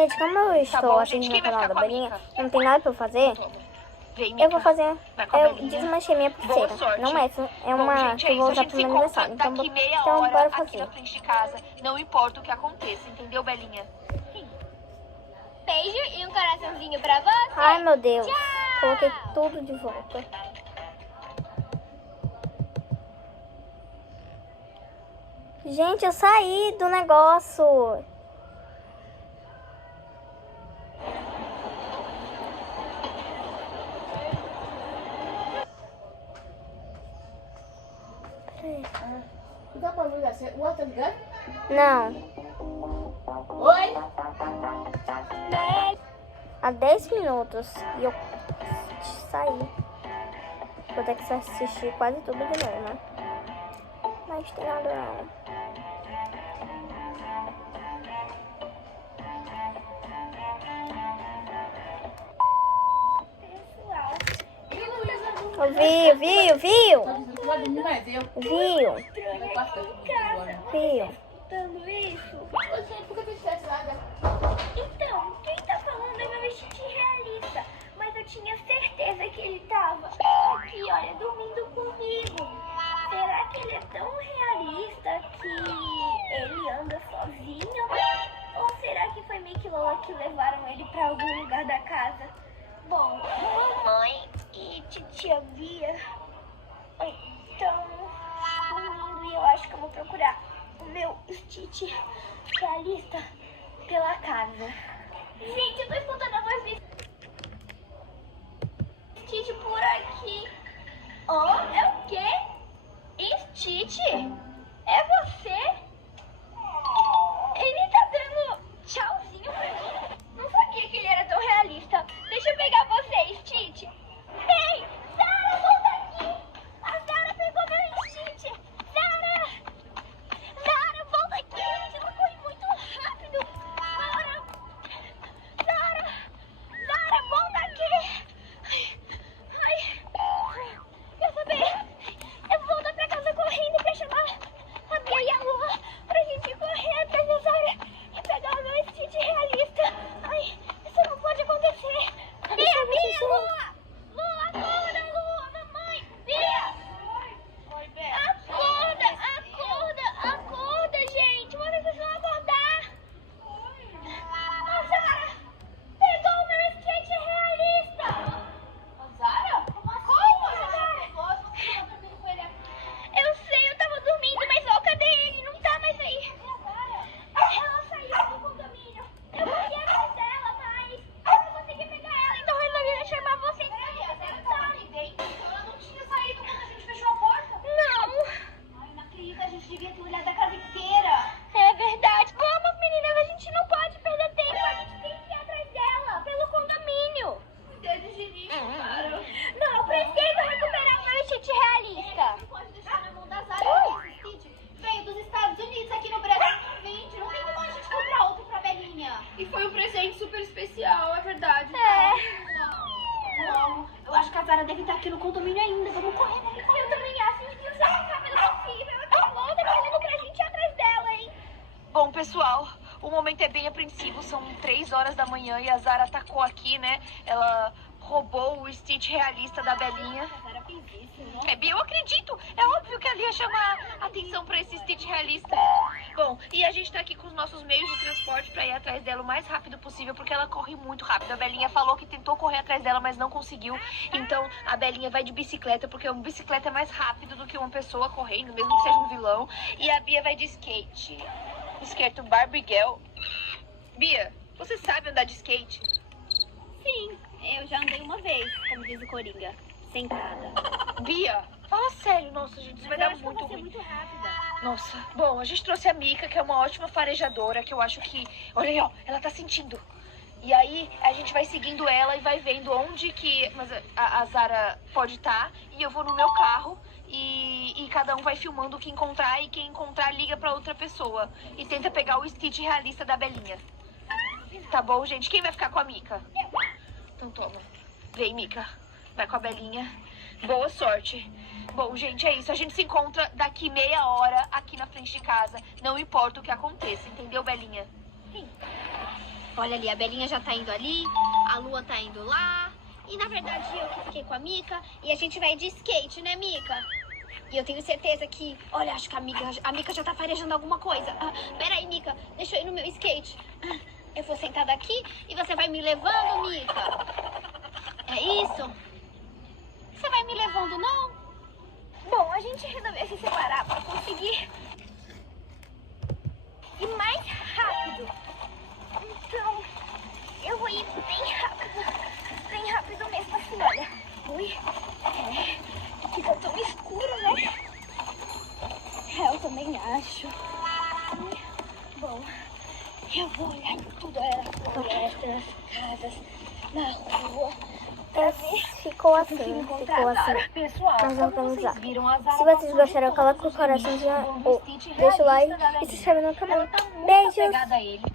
Gente, como eu estou assistindo o canal da Belinha, não tem nada pra eu fazer, eu vou fazer, eu desmanchei minha pulseira. Não é essa, é uma que eu vou usar pro meu aniversário. Então bora fazer. Não importa o que aconteça, entendeu, Belinha? Beijo e um coraçãozinho pra você. Ai, meu Deus. Tchau. Coloquei tudo de volta. Gente, eu saí do negócio. Tu tá com a luz acesa? O outro tá ligado? Não. Oi? Há 10 minutos. E eu saí. Vou ter que assistir quase tudo de novo, né? Mas tem nada não. Viu? Só dizendo que vai dormir mais eu. Viu? Vai quarta agora. Viu? Escutando isso? Oxe, por que tu estressada? Então, quem tá falando é meu vestido realista. Mas eu tinha certeza que ele tava aqui, olha, dormindo comigo. Será que ele é tão realista que ele anda sozinho? Ou será que foi Mickey e Lola que levaram ele pra algum lugar da casa? Bom, mamãe e titia Bia estão dormindo e eu acho que eu vou procurar o meu Stitch realista pela casa. Gente, eu tô escutando a voz do Stitch por aqui. Oh, é o quê? Stitch? É você? Ele tá dando tchauzinho pra mim? Não sabia que ele era tão realista. Deixa eu pegar você, Stitch. Ei, Zara, volta aqui. A Zara pegou meu Stitch. Zara! Zara, volta aqui. Ela corre muito rápido. Zara! Zara! Zara, volta aqui. Ai. Quer saber? Eu vou voltar pra casa correndo pra chamar a Bia e a Lua pra gente correr atrás da Zara e pegar o meu Stitch realista. Ai, isso não pode acontecer. Bia, Lua! Lua, acorda, Lua, mamãe! Bia! Acorda, gente! Vocês precisam acordar! A Zara pegou o meu Stitch realista! Zara? Como a Zara pegou? Você tava dormindo com ele aqui. Eu sei, eu tava dormindo, mas ó, cadê ele? Não tá mais aí. Ela saiu do condomínio. Eu corri atrás dela, mas eu não consegui pegar ela, então eu resolvi chamar você. Peraí, a Zara tava aqui dentro. Ela não tinha saído quando a gente fechou a porta. Não, Ai, não acredito, a gente devia ter olhado a casa inteira. é verdade. Vamos, meninas, a gente não pode perder tempo. A gente tem que ir atrás dela, pelo condomínio. Desde o início, cara. Não, eu preciso recuperar o meu Stitch realista. Não pode deixar na mão da Zara esse Stitch. Veio dos Estados Unidos aqui no Brasil. Gente, não tem como a gente comprar outro pra Belinha. E foi um presente super especial, é verdade. Não, eu acho que a Zara deve estar aqui no condomínio ainda. Vamos correr. Eu também acho, a gente tem que usar o mais rápido possível. A Lô tá falando pra gente ir atrás dela, hein? Bom, pessoal, o momento é bem apreensivo. São 3 horas da manhã e a Zara atacou aqui, né? Ela roubou o Stitch realista da Belinha. Zara fez isso, né? É, Bia, eu acredito. É óbvio que ela ia chamar atenção pra esse Stitch realista. Bom, e a gente tá aqui com os nossos meios de transporte pra ir atrás dela o mais rápido possível, porque ela corre muito rápido. A Belinha falou que tentou correr atrás dela, mas não conseguiu. Então, a Belinha vai de bicicleta, porque uma bicicleta é mais rápido do que uma pessoa correndo, mesmo que seja um vilão. E a Bia vai de skate. Skate Barbie Girl. Bia, você sabe andar de skate? Sim, eu já andei uma vez, como diz o Coringa, sentada. Bia, fala sério. Nossa, gente, isso vai dar muito ruim. muito rápida. Nossa, bom, a gente trouxe a Mika, que é uma ótima farejadora, que eu acho que... Olha aí, ó, ela tá sentindo. E aí, a gente vai seguindo ela e vai vendo onde que a Zara pode estar. E eu vou no meu carro e cada um vai filmando o que encontrar. E quem encontrar, liga pra outra pessoa. E tenta pegar o Stitch realista da Belinha. Tá bom, gente? Quem vai ficar com a Mika? Então toma. Vem, Mika. Vai com a Belinha. Boa sorte. Bom, gente, é isso. A gente se encontra daqui meia hora aqui na frente de casa. Não importa o que aconteça, entendeu, Belinha? Sim. Olha ali, a Belinha já tá indo ali, a Lua tá indo lá. E na verdade eu que fiquei com a Mica. E a gente vai de skate, né, Mica? E eu tenho certeza que... Olha, acho que a Mica já tá farejando alguma coisa. Peraí, Mica, deixa eu ir no meu skate. Eu vou sentar daqui e você vai me levando, Mica. É isso? Você vai me levando, não? Bom, a gente resolveu se separar pra conseguir ir mais rápido. Então, eu vou ir bem rápido mesmo assim, olha. Ui, fica tão escuro, né? Eu também acho. Bom, eu vou olhar em tudo as florestas, casas, na rua. Ficou assim, ficou assim, Pessoal, mais como vocês organizado. viram, a Zara Se vocês passou gostaram, de coloque o todos os coraçãozinho, limites do deixa o realista like da e se inscreve no canal. Ela tá muito Beijos! apegada a ele, tá?